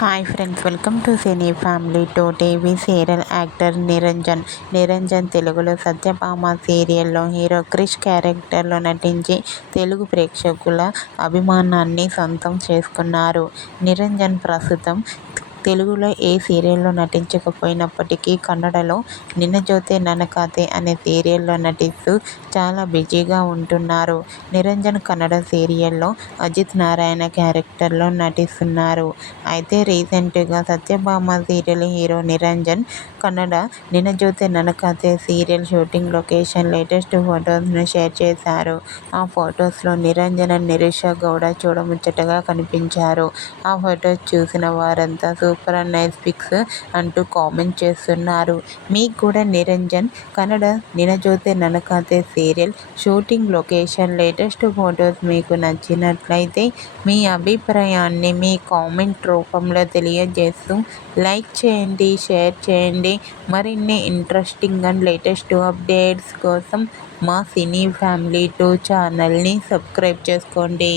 Hi friends, welcome to cine family to TV. Serial actor Niranjan తెలుగులో సత్యభామ సీరియల్లో hero Krish క్యారెక్టర్లో నటించి తెలుగు ప్రేక్షకుల అభిమానాన్ని సొంతం చేసుకున్నారు. నిరంజన్ ప్రస్తుతం తెలుగులో ఏ సీరియల్లో నటించకపోయినప్పటికీ కన్నడలో 'నిన్న జోతే నన్న కథే' అనే సీరియల్లో నటిస్తూ చాలా బిజీగా ఉంటున్నారు. నిరంజన్ కన్నడ సీరియల్లో అజిత్ నారాయణ క్యారెక్టర్లో నటిస్తున్నారు. అయితే రీసెంట్గా Satyabhama serial hero Niranjan Kannada 'Ninna Jothe Nanna Kathe' serial shooting location latest ఫొటోస్ను షేర్ చేశారు. ఆ ఫొటోస్లో నిరంజన్ అండ్ నిరీక్షా గౌడ చూడముచ్చటగా కనిపించారు. ఆ ఫొటోస్ చూసిన వారంతా సూపర్ అండ్ నైస్ పిక్స్ అంటూ కామెంట్ చేస్తున్నారు. మీకు కూడా Niranjan Kannada 'Ninna Jothe Nanna Kathe' serial shooting location latest photos మీకు నచ్చినట్లయితే మీ అభిప్రాయాన్ని మీ కామెంట్ రూపంలో తెలియజేస్తూ లైక్ చేయండి, షేర్ చేయండి. మరిన్ని ఇంట్రెస్టింగ్ అండ్ లేటెస్ట్ అప్డేట్స్ కోసం మా సినీ ఫ్యామిలీ 2 ఛానల్ని సబ్స్క్రైబ్ చేసుకోండి.